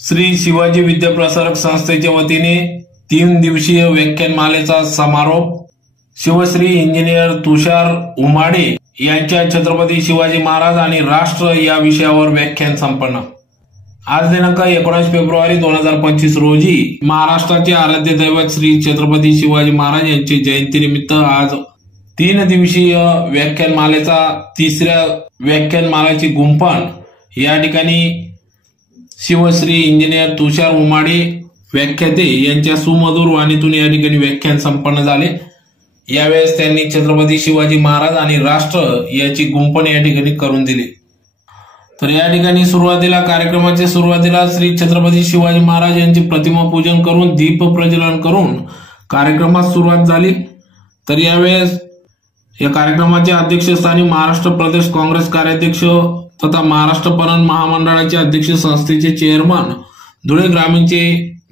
श्री शिवाजी विद्याप्रसारक संस्थेच्या वतीने 3 दिवसीय व्याख्यानमालेचा समारोप शिवश्री इंजिनियर तुषार उमाडे यांच्या छत्रपती शिवाजी महाराज आणि राष्ट्र या विषयावर व्याख्यान संपन्न। आज दिनांक 19 फेब्रुवारी 2025 रोजी महाराष्ट्राचे आराध्य दैवत श्री छत्रपती शिवाजी महाराज यांची जयंतीनिमित्त आज 3 दिवसीय व्याख्यानमालेचा 3ऱ्या व्याख्यानमालेची गुंफण या ठिकाणी शिवश्री इंजिनियर तुषार उमाडे व्याख्याते यांच्या सुमधुर वाणीतून या ठिकाणी व्याख्यान संपन्न झाले। यावेळेस त्यांनी छत्रपती शिवाजी महाराज आणि राष्ट्र याची गुंफण या ठिकाणी करून दिली। तर या ठिकाणी कार्यक्रमाच्या सुरुवातीला श्री छत्रपती शिवाजी महाराज यांची प्रतिमा पूजन करून दीप प्रज्वलन करून कार्यक्रमास सुरुवात झाली। तर यावेळेस या कार्यक्रमाच्या अध्यक्षस्थानी महाराष्ट्र प्रदेश काँग्रेस कार्याध्यक्ष तथा महाराष्ट्र पणन महामंडळाचे अध्यक्ष संस्थेचे चेअरमन धुळे ग्रामीणचे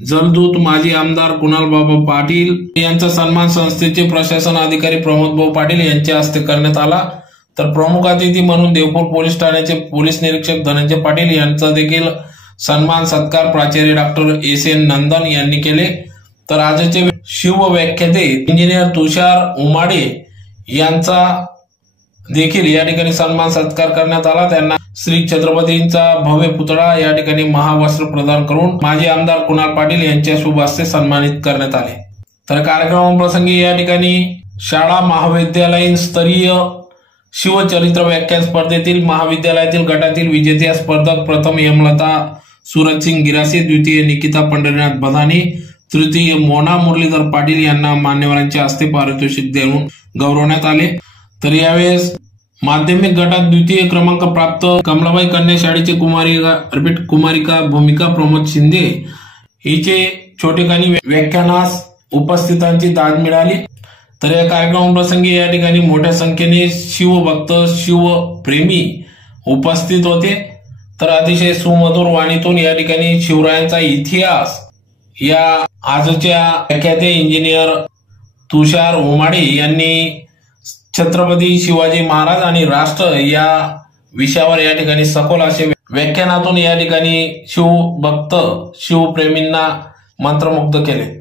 जलदूत माजी आमदार कुणाल बाबा पाटील यांचा सन्मान संस्थेचे प्रशासन अधिकारी प्रमोद भाऊ पाटील यांच्या हस्ते करण्यात आला। तर प्रमुख अतिथी म्हणून देवपूर पोलीस ठाण्याचे पोलीस निरीक्षक धनंजय पाटील यांचा देखील सन्मान सत्कार प्राचार्य डॉक्टर एस.एन. नंदन यांनी केले। तर आजचे शिवव्याख्याते इंजिनियर तुषार उमाडे यांचा देखील या ठिकाणी सन्मान सत्कार करण्यात आला। त्यांना श्री छत्रपतींचा भव्य पुतळा या ठिकाणी महावस्त्र प्रदान करून माजी आमदार कुणाल पाटील यांच्या शुभ हस्ते सन्मानित करण्यात आले। तर कार्यक्रमाप्रसंगी या ठिकाणी शाळा महाविद्यालयीन स्तरीय शिवचरित्र व्याख्यान स्पर्धेतील महाविद्यालयातील गटातील विजेत्या स्पर्धक प्रथम यमलता सूरजसिंग गिरासे, द्वितीय निकिता पंढरीनाथ बधाने, तृतीय मोना मुरलीधर पाटील यांना मान्यवरांच्या हस्ते पारितोषिक देऊन गौरवण्यात आले। तर यावेळेस माध्यमिक गटात द्वितीय क्रमांक प्राप्त कमलाबाई कन्या शाळेचे कुमारिका भूमिका प्रमोद शिंदे हिचे छोटेखानी व्याख्यानास उपस्थितांची दाद मिळाली। तर या कार्यक्रमाप्रसंगी या ठिकाणी मोठ्या संख्येने शिवभक्त शिवप्रेमी उपस्थित होते। तर अतिशय सुमधुर वाणीतून या ठिकाणी शिवरायांचा इतिहास या आजच्या व्याख्याते इंजिनियर तुषार उमाडे यांनी छत्रपती शिवाजी महाराज आणि राष्ट्र या विषयावर या ठिकाणी सखोल असे व्याख्यानातून या ठिकाणी शिवभक्त शिवप्रेमींना मंत्रमुग्ध केले।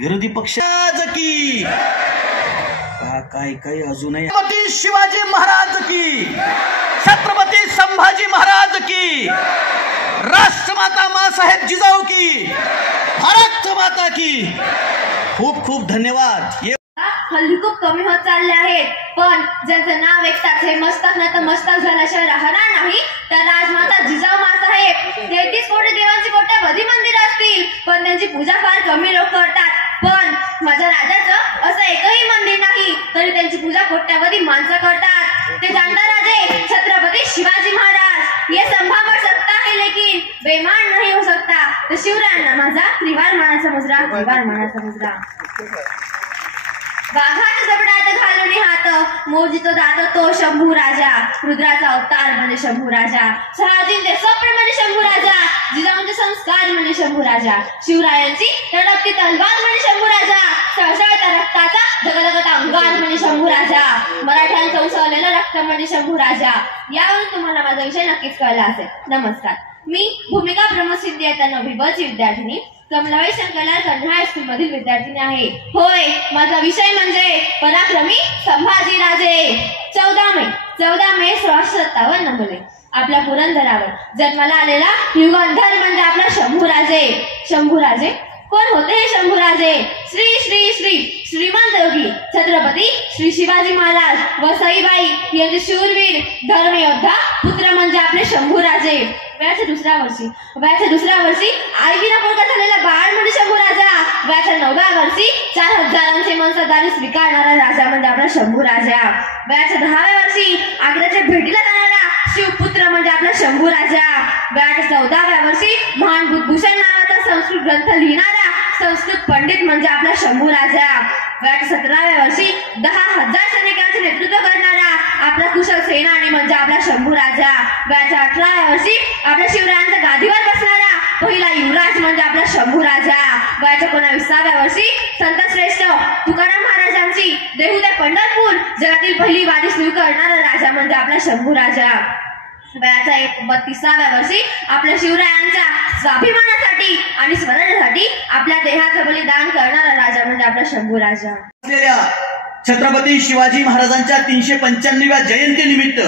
विरोधी पक्षाच की काय अजूनही छत्रपती शिवाजी महाराज की, छत्रपती संभाजी महाराज की, राष्ट्रमाता माँसाहेब जिजाऊ की, भारत माता की खूप खूप धन्यवाद। हल्ली खूप कमी होत चालले आहेत, पण ज्यांचं नाव ऐकतात हे मस्तक ना तर मस्तक झाल्याशिवाय राहणार नाही। तर राजमाता जिजाऊ माँसाहेब 33 कोटी देवांची कोट्यावधी मंदिर असतील, पण त्यांची पूजा फार कमी लोक करतात। पण माझ्या राजाचं असं एकही मंदिर नाही तरी त्यांची पूजा कोट्यावधी माणसं करतात। ते जानता राजे छत्रपती शिवाजी महाराज, ये संभा बढ़ सकता है लेकिन बेईमान नहीं हो सकता। तर शिवरायांना माझा त्रिवार मानाचा मुजरा, त्रिवार मानाचा मुजरा। वाघात जबडात घालून हात, मोजितो दात तो शंभू राजा, रुद्राचा अवतार म्हणजे शंभू राजा, शहाजींचे स्वप्न म्हणजे शंभू राजा, जिजाऊंचे संस्कार म्हणजे शंभू राजा, शिवरायांची तडकती तलवार म्हणजे शंभू राजा, सळसळत्या रक्ताचा धगधगता अंगार म्हणजे शंभू राजा, मराठ्यांचं उसळलेलं रक्त म्हणजे शंभू राजा। यावरून तुम्हाला माझा विषय नक्कीच कळला असेल। नमस्कार, मी भूमिका प्रमोद शिंदे या 9वी ब ची विद्यार्थिनी कमलाबाई शंकरलाल कन्या हायस्कूल मधील विद्यार्थिनी आहे। होय, माझा विषय म्हणजे पराक्रमी संभाजी राजे। 14 मे 1657 मध्ये आपल्या पुरंदरावर जन्माला आलेला युगंधर म्हणजे आपला शंभूराजे कोण होते हे शंभूराजे? श्री श्री श्री श्रीमंत योगी छत्रपती श्री शिवाजी महाराज व सईबाई यांचे शूरवीर धर्मयोद्धा पुत्र म्हणजे आपले शंभूराजे. वयाच्या दुसऱ्या वर्षी आईगिरा पोळका झालेला बाळ म्हणजे शंभूराजा. वयाच्या 9व्या वर्षी 4000 मनसदारी स्वीकारणारा राजा म्हणजे आपला शंभूराजा. वयाच्या 10व्या वर्षी आग्र्याच्या भेटीला जाणारा शिवपुत्र म्हणजे आपला शंभूराजा. वयाच्या 14व्या वर्षी महान बुद्धभूषण नावाचा संस्कृत ग्रंथ लिहिणारा संस्कृत पंडित म्हणजे आपला शंभूराजा. वयाच्या 17व्या वर्षी 10,000 सैनिकांचे नेतृत्व करणारा आपला कुशल सेनानी म्हणजे आपला शंभूराजा. वयाच्या 18व्या वर्षी आपल्या शिवरायांच्या गादीवर बसणारा पहिला युवराज म्हणजे आपला शंभूराजा. वयाच्या 19व्या वर्षी संतश्रेष्ठ तुकाराम महाराजांची देहू ते पंढरपूर जगातील पहिली वारी सुरू करणारा राजा म्हणजे आपला शंभूराजा. वयाच्या 32व्या वर्षी आपल्या शिवरायांच्या स्वाभिमानासाठी आणि स्वराज्यासाठी आपल्या देहाचं बलिदान करणारा राजा म्हणजे आपला शंभूराजा. छत्रपती शिवाजी महाराजांच्या 395व्या जयंतीनिमित्त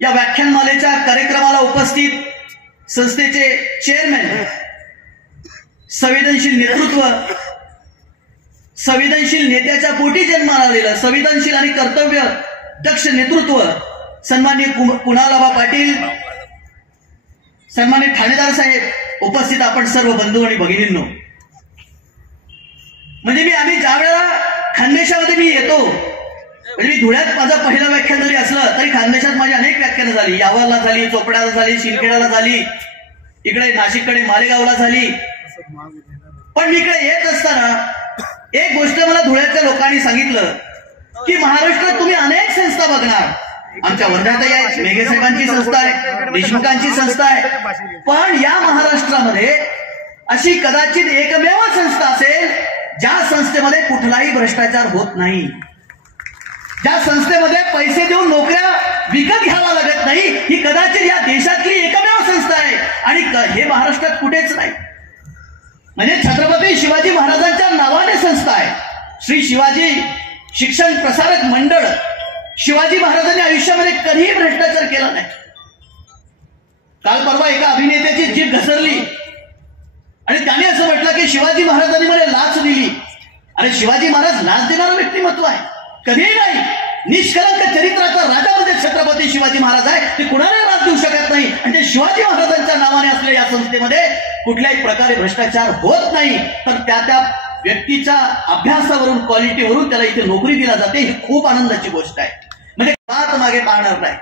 या व्याख्यानमालेच्या कार्यक्रमाला उपस्थित संस्थेचे चेअरमॅन, संवेदनशील नेतृत्व, संवेदनशील नेत्याच्या पोटी जन्माला आलेलं संवेदनशील आणि कर्तव्य दक्ष नेतृत्व सन्माननीय कुणालाबा पाटील, सन्माननीय ठाणेदार साहेब, उपस्थित आपण सर्व बंधू आणि भगिनींनो. म्हणजे आम्ही ज्या वेळेला खानदेशामध्ये मी येतो, म्हणजे मी धुळ्यात माझं पहिलं व्याख्यान जरी असलं तरी खानदेशात माझी अनेक व्याख्यानं झाली. यावरला झाली, चोपड्याला झाली, शिंदखेड्याला झाली, इकडे नाशिककडे मालेगावला झाली. पण मी इकडे येत असताना एक गोष्ट मला धुळ्यातल्या लोकांनी सांगितलं की महाराष्ट्रात तुम्ही अनेक संस्था बघणार. आमच्या वर्ध्यातही आहे, मेघे साहेबांची संस्था आहे, देशमुखांची संस्था आहे, पण या महाराष्ट्रामध्ये अशी कदाचित एकमेव संस्था असेल ज्या संस्थेमध्ये कुठलाही भ्रष्टाचार होत नाही, ज्या संस्थेमध्ये पैसे देऊन नोकऱ्या विकत घ्यावा लागत नाही. ही कदाचित या देशातली एकमेव संस्था आहे आणि हे महाराष्ट्रात कुठेच नाही. म्हणजे छत्रपती शिवाजी महाराजांच्या नावाने संस्था आहे. श्री शिवाजी शिक्षण प्रसारक मंडळ. शिवाजी महाराजांनी आयुष्यामध्ये कधीही भ्रष्टाचार केला नाही. काल परवा एका अभिनेत्याची जीभ घसरली आणि त्याने असं म्हटलं की शिवाजी महाराजांनी मला लाच दिली. आणि शिवाजी महाराज लाच देणारं व्यक्तिमत्व आहे? कधीही नाही. निष्कलंक चरित्राचा राजा म्हणजे छत्रपती शिवाजी महाराज आहे. ते कुणाला लाच देऊ शकत नाही. आणि ते शिवाजी महाराजांच्या नावाने असलेल्या या संस्थेमध्ये कुठल्याही प्रकारे भ्रष्टाचार होत नाही. तर त्या व्यक्तीच्या अभ्यासावरून, क्वालिटीवरून त्याला इथे नोकरी दिला जाते. ही खूप आनंदाची गोष्ट आहे. म्हणजे बात मागे पाहणार नाही.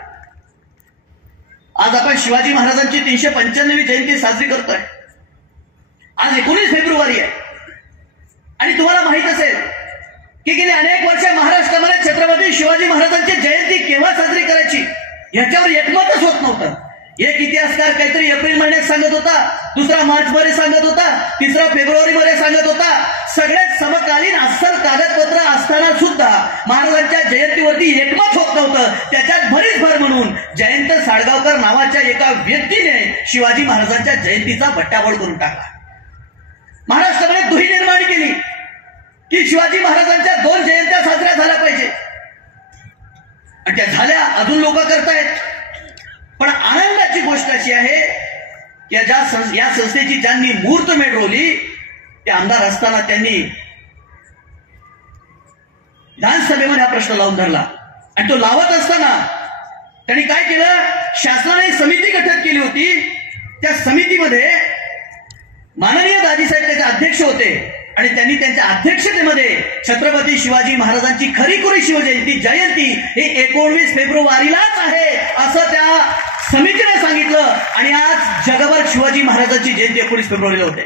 आज आपण शिवाजी महाराजांची 395वी जयंती साजरी करतोय. आज 19 फेब्रुवारी आहे आणि तुम्हाला माहित असेल की गेली अनेक वर्ष महाराष्ट्रामध्ये छत्रपती शिवाजी महाराजांची जयंती केव्हा साजरी करायची याच्यावर एकमतच होत नव्हतं. एक इतिहासकार काहीतरी एप्रिल महिन्यात सांगत होता, दुसरा मार्च मध्ये सांगत होता, तिसरा फेब्रुवारी मध्ये सांगत होता. सगळ्यात समकालीन अस्सल कागदपत्र असताना सुद्धा महाराजांच्या जयंतीवरती एकमत होत नव्हतं. त्याच्यात भरीच भर म्हणून जयंत साळगावकर नावाच्या एका व्यक्तीने शिवाजी महाराजांच्या जयंतीचा भट्टाबोळ करून टाकला. महाराष्ट्रामध्ये दुही निर्माण केली की शिवाजी महाराजांच्या 2 जयंत्या साजऱ्या झाल्या पाहिजे आणि त्या झाल्या. अजून लोक करतायत. पण आनंदाची गोष्ट अशी आहे की या संस्थेची ज्यांनी मुहूर्तमेढ रोवली ते आमदार असताना त्यांनी विधानसभेमध्ये हा प्रश्न लावून धरला. आणि तो लावत असताना त्यांनी काय केलं, शासनाने समिती गठीत केली होती. त्या समितीमध्ये माननीय दाजीसाहेब त्याचे अध्यक्ष होते आणि त्यांनी त्यांच्या अध्यक्षतेमध्ये छत्रपती शिवाजी महाराजांची खरीखुरी शिवजयंती जयंती ही 19 फेब्रुवारीलाच आहे असं त्या समितीने सांगितलं. आणि आज जगभर शिवाजी महाराजांची जयंती 19 फेब्रुवारीला होते.